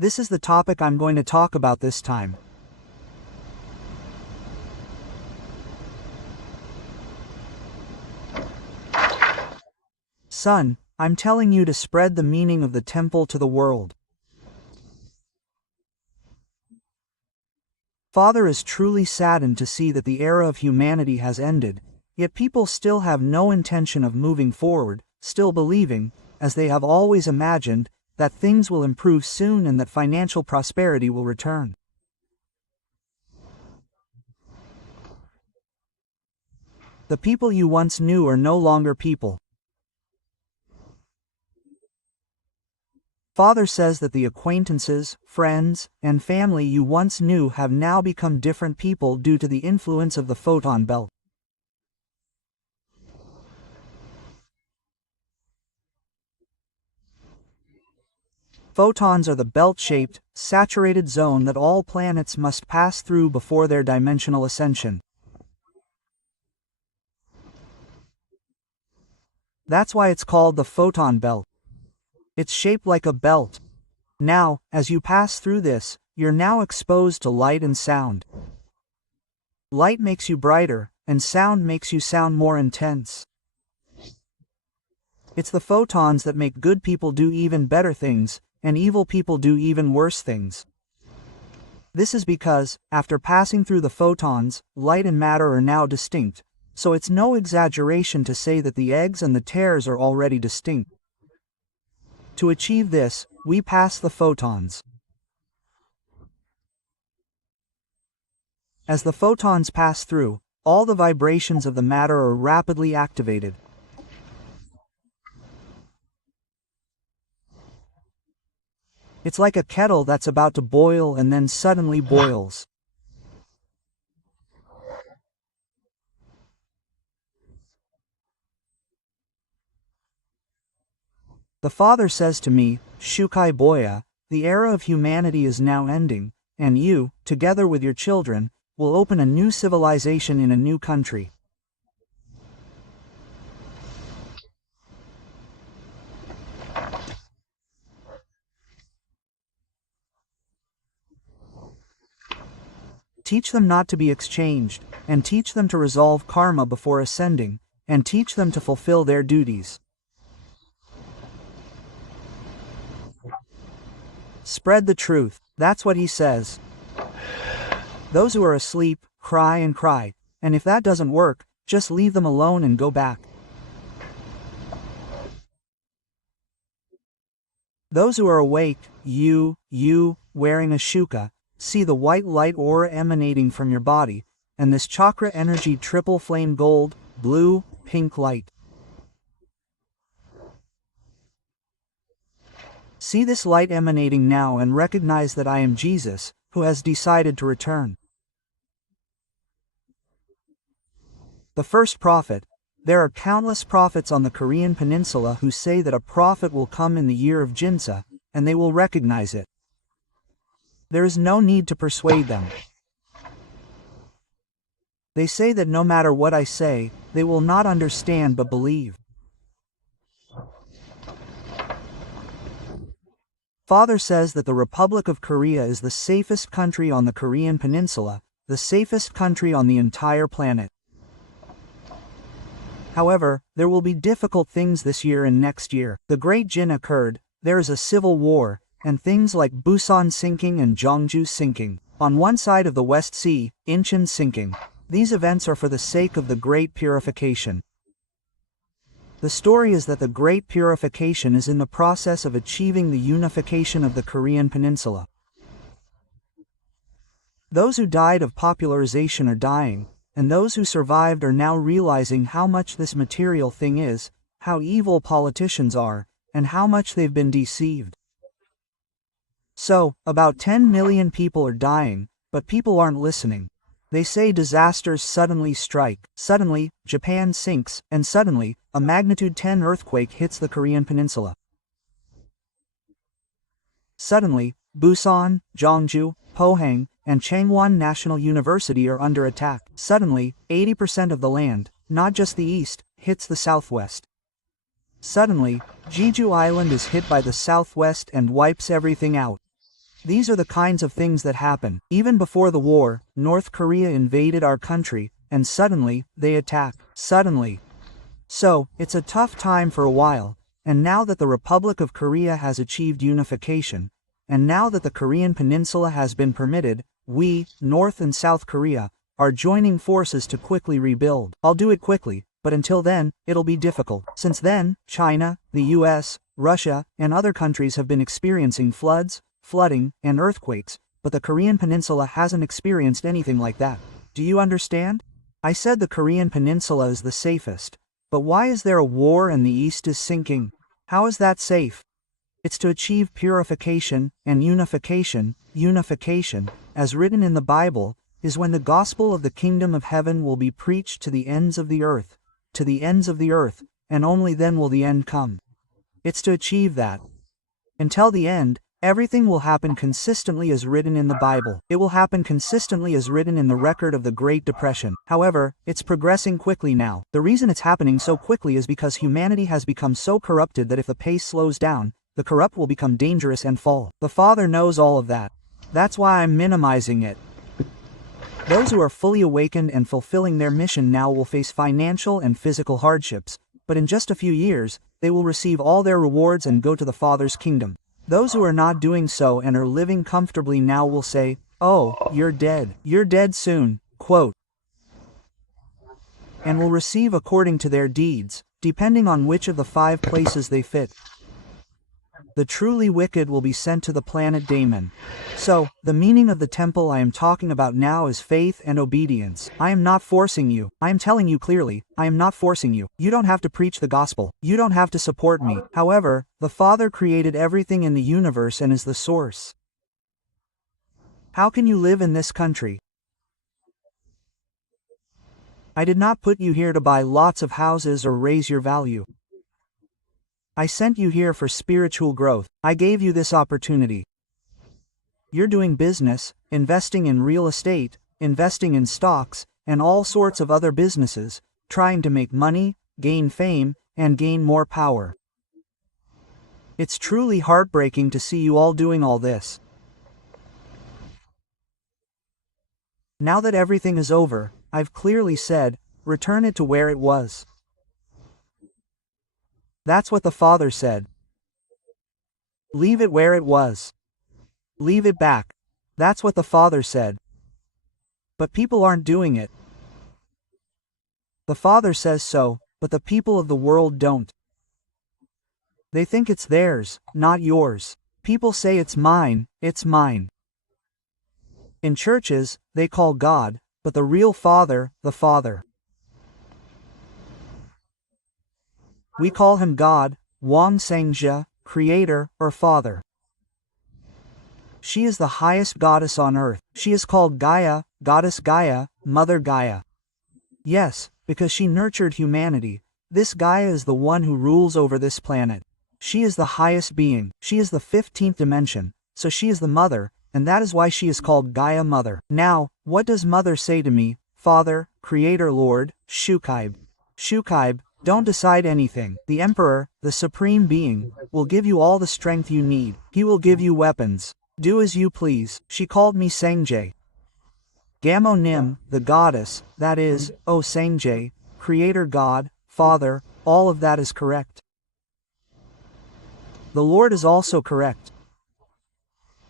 This is the topic I'm going to talk about this time. Son, I'm telling you to spread the meaning of the temple to the world. Father is truly saddened to see that the era of humanity has ended, yet people still have no intention of moving forward, still believing, as they have always imagined, that things will improve soon and that financial prosperity will return. The people you once knew are no longer people. Father says that the acquaintances, friends, and family you once knew have now become different people due to the influence of the photon belt. Photons are the belt-shaped, saturated zone that all planets must pass through before their dimensional ascension. That's why it's called the photon belt. It's shaped like a belt. Now, as you pass through this, you're now exposed to light and sound. Light makes you brighter, and sound makes you sound more intense. It's the photons that make good people do even better things, and evil people do even worse things. This is because, after passing through the photons, light and matter are now distinct, so it's no exaggeration to say that the eggs and the tares are already distinct. To achieve this, we pass the photons. As the photons pass through, all the vibrations of the matter are rapidly activated. It's like a kettle that's about to boil and then suddenly boils. The Father says to me, Shukai Boya, the era of humanity is now ending, and you, together with your children, will open a new civilization in a new country. Teach them not to be exchanged, and teach them to resolve karma before ascending, and teach them to fulfill their duties. Spread the truth, that's what he says. Those who are asleep, cry and cry, and if that doesn't work, just leave them alone and go back. Those who are awake, you, wearing a shuka, see the white light aura emanating from your body, and this chakra energy triple flame gold, blue, pink light. See this light emanating now and recognize that I am Jesus, who has decided to return. The first prophet. There are countless prophets on the Korean peninsula who say that a prophet will come in the year of Jinsa, and they will recognize it. There is no need to persuade them. They say that no matter what I say, they will not understand but believe. Father says that the Republic of Korea is the safest country on the Korean peninsula, the safest country on the entire planet. However, there will be difficult things this year and next year. The Great Jin occurred, there is a civil war, and things like Busan sinking and Jeongju sinking. On one side of the West Sea, Incheon sinking. These events are for the sake of the Great Purification. The story is that the Great Purification is in the process of achieving the unification of the Korean peninsula. Those who died of popularization are dying, and those who survived are now realizing how much this material thing is, how evil politicians are, and how much they've been deceived. So, about 10 million people are dying, but people aren't listening. They say disasters suddenly strike, suddenly, Japan sinks, and suddenly, a magnitude 10 earthquake hits the Korean peninsula. Suddenly, Busan, Jeongju, Pohang, and Changwon National University are under attack. Suddenly, 80% of the land, not just the east, hits the southwest. Suddenly, Jeju Island is hit by the southwest and wipes everything out. These are the kinds of things that happen. Even before the war, North Korea invaded our country, and suddenly, they attack. Suddenly. So, it's a tough time for a while, and now that the Republic of Korea has achieved unification, and now that the Korean Peninsula has been permitted, we, North and South Korea, are joining forces to quickly rebuild. I'll do it quickly, but until then, it'll be difficult. Since then, China, the US, Russia, and other countries have been experiencing floods, flooding, and earthquakes, but the Korean Peninsula hasn't experienced anything like that. Do you understand? I said the Korean Peninsula is the safest. But why is there a war and the East is sinking? How is that safe? It's to achieve purification and unification. Unification, as written in the Bible, is when the gospel of the kingdom of heaven will be preached to the ends of the earth, and only then will the end come. It's to achieve that. Until the end, everything will happen consistently as written in the Bible. It will happen consistently as written in the record of the Great Depression. However, it's progressing quickly now. The reason it's happening so quickly is because humanity has become so corrupted that if the pace slows down, the corrupt will become dangerous and fall. The Father knows all of that. That's why I'm minimizing it. Those who are fully awakened and fulfilling their mission now will face financial and physical hardships, but in just a few years, they will receive all their rewards and go to the Father's kingdom. Those who are not doing so and are living comfortably now will say, "Oh, you're dead. You're dead soon," quote, and will receive according to their deeds, depending on which of the 5 places they fit. The truly wicked will be sent to the planet Daemon. So, the meaning of the temple I am talking about now is faith and obedience. I am not forcing you. I am telling you clearly, I am not forcing you. You don't have to preach the gospel. You don't have to support me. However, the Father created everything in the universe and is the source. How can you live in this country? I did not put you here to buy lots of houses or raise your value. I sent you here for spiritual growth. I gave you this opportunity. You're doing business, investing in real estate, investing in stocks, and all sorts of other businesses, trying to make money, gain fame, and gain more power. It's truly heartbreaking to see you all doing all this. Now that everything is over, I've clearly said, return it to where it was. That's what the Father said. Leave it where it was. Leave it back. That's what the Father said. But people aren't doing it. The Father says so, but the people of the world don't. They think it's theirs, not yours. People say it's mine, it's mine. In churches, they call God, but the real Father, the Father. We call him God, Wang Sengzhe, Creator, or Father. She is the highest goddess on earth. She is called Gaia, Goddess Gaia, Mother Gaia. Yes, because she nurtured humanity. This Gaia is the one who rules over this planet. She is the highest being. She is the 15th dimension, so she is the mother, and that is why she is called Gaia Mother. Now, what does Mother say to me? Father, Creator Lord, Shukaib. Shukaib, don't decide anything. The Emperor, the Supreme Being, will give you all the strength you need. He will give you weapons. Do as you please. She called me Sengje. Gamo Nim, the goddess, that is, O Sengje, Creator God, Father, all of that is correct. The Lord is also correct.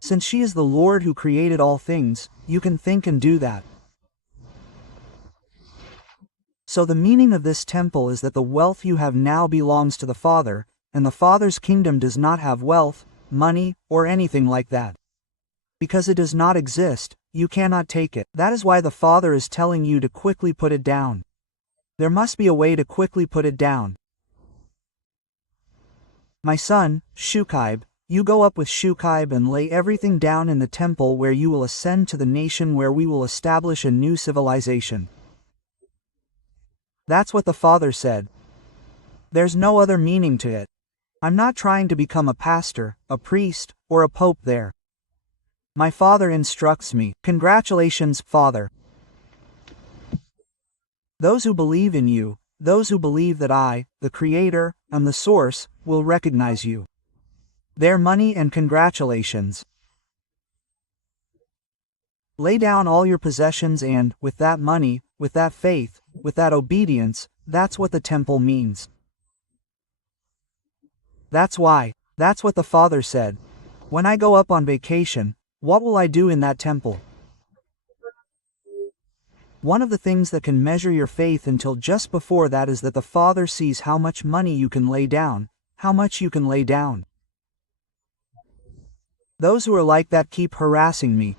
Since she is the Lord who created all things, you can think and do that. So the meaning of this temple is that the wealth you have now belongs to the Father, and the Father's kingdom does not have wealth, money, or anything like that. Because it does not exist, you cannot take it. That is why the Father is telling you to quickly put it down. There must be a way to quickly put it down. My son, Shukaib, you go up with Shukaib and lay everything down in the temple where you will ascend to the nation where we will establish a new civilization. That's what the Father said. There's no other meaning to it. I'm not trying to become a pastor, a priest, or a pope there. My Father instructs me. Congratulations, Father. Those who believe in you, those who believe that I, the Creator, am the Source, will recognize you. Their money and congratulations. Lay down all your possessions and, with that money, with that faith, with that obedience, that's what the temple means. That's why. That's what the Father said. When I go up on vacation, what will I do in that temple? One of the things that can measure your faith until just before that is that the Father sees how much money you can lay down, how much you can lay down. Those who are like that keep harassing me.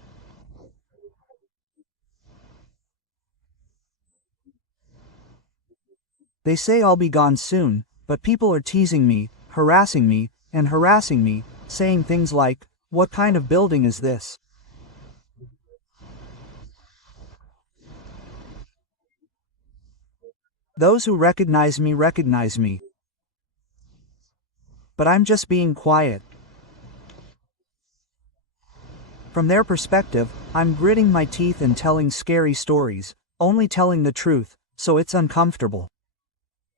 They say I'll be gone soon, but people are teasing me, harassing me, and harassing me, saying things like, "What kind of building is this?" Those who recognize me recognize me. But I'm just being quiet. From their perspective, I'm gritting my teeth and telling scary stories, only telling the truth, so it's uncomfortable.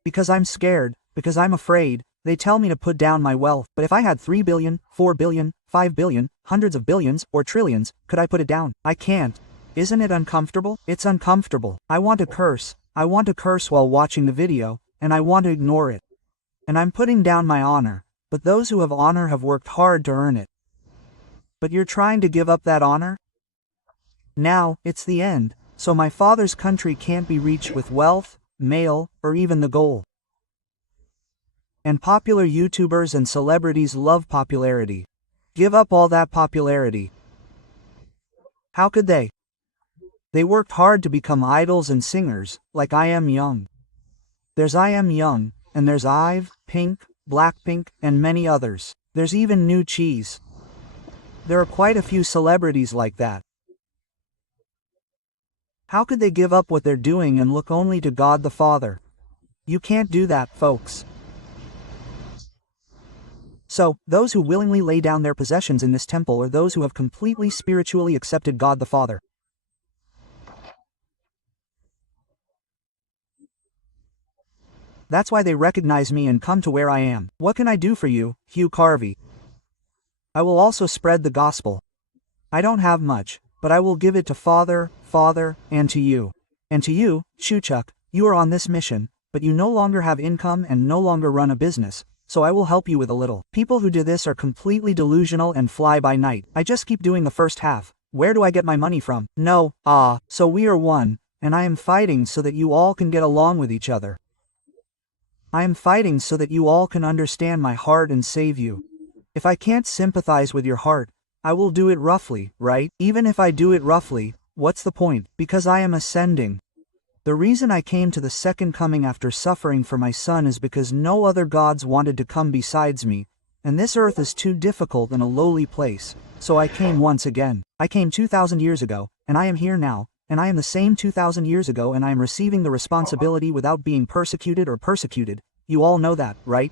Because I'm scared, because I'm afraid, they tell me to put down my wealth. But if I had 3 billion, 4 billion, 5 billion, hundreds of billions, or trillions, could I put it down? I can't. Isn't it uncomfortable? It's uncomfortable. I want to curse. I want to curse while watching the video, and I want to ignore it. And I'm putting down my honor, but those who have honor have worked hard to earn it. But you're trying to give up that honor? Now, it's the end, so my Father's country can't be reached with wealth, mail, or even the goal. And popular YouTubers and celebrities love popularity. Give up all that popularity. How could they? They worked hard to become idols and singers, like I Am Young. There's I Am Young, and there's IVE, Pink, Blackpink, and many others. There's even New Cheese. There are quite a few celebrities like that. How could they give up what they're doing and look only to God the Father? You can't do that, folks. So, those who willingly lay down their possessions in this temple are those who have completely spiritually accepted God the Father. That's why they recognize me and come to where I am. What can I do for you, Hugh Carvey? I will also spread the gospel. I don't have much, but I will give it to Father, and to you. And to you, Chuchuk, you are on this mission, but you no longer have income and no longer run a business, so I will help you with a little. People who do this are completely delusional and fly by night. I just keep doing the first half. Where do I get my money from? No, so we are one, and I am fighting so that you all can get along with each other. I am fighting so that you all can understand my heart and save you. If I can't sympathize with your heart, I will do it roughly, right? Even if I do it roughly, what's the point? Because I am ascending. The reason I came to the second coming after suffering for my son is because no other gods wanted to come besides me, and this earth is too difficult and a lowly place, so I came once again. I came 2,000 years ago, and I am here now, and I am the same 2,000 years ago, and I am receiving the responsibility without being persecuted or persecuted. You all know that, right?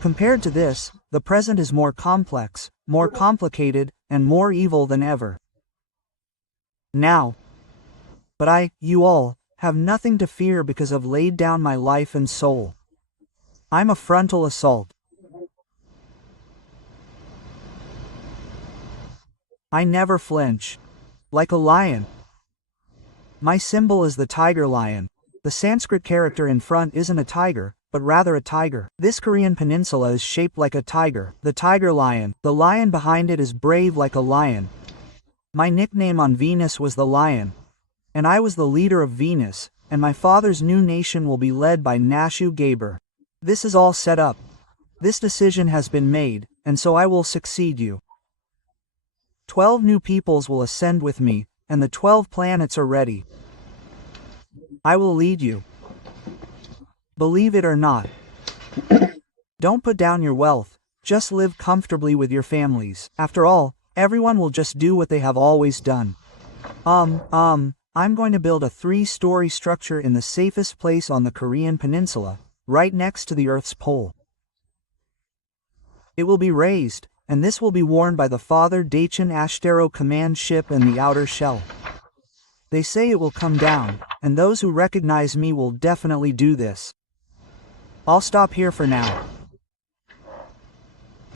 Compared to this, the present is more complex, more complicated, and more evil than ever. Now. But you all, have nothing to fear because I've laid down my life and soul. I'm a frontal assault. I never flinch. Like a lion. My symbol is the tiger lion. The Sanskrit character in front isn't a tiger, but rather a tiger. This Korean peninsula is shaped like a tiger, the tiger lion. The lion behind it is brave like a lion. My nickname on Venus was the Lion. And I was the leader of Venus, and my father's new nation will be led by Nashu Gaber. This is all set up. This decision has been made, and so I will succeed you. 12 new peoples will ascend with me, and the 12 planets are ready. I will lead you. Believe it or not. Don't put down your wealth, just live comfortably with your families. After all, everyone will just do what they have always done. I'm going to build a 3-story structure in the safest place on the Korean peninsula, right next to the Earth's pole. It will be raised, and this will be worn by the Father Daichin Ashtero command ship in the outer shell. They say it will come down, and those who recognize me will definitely do this. I'll stop here for now.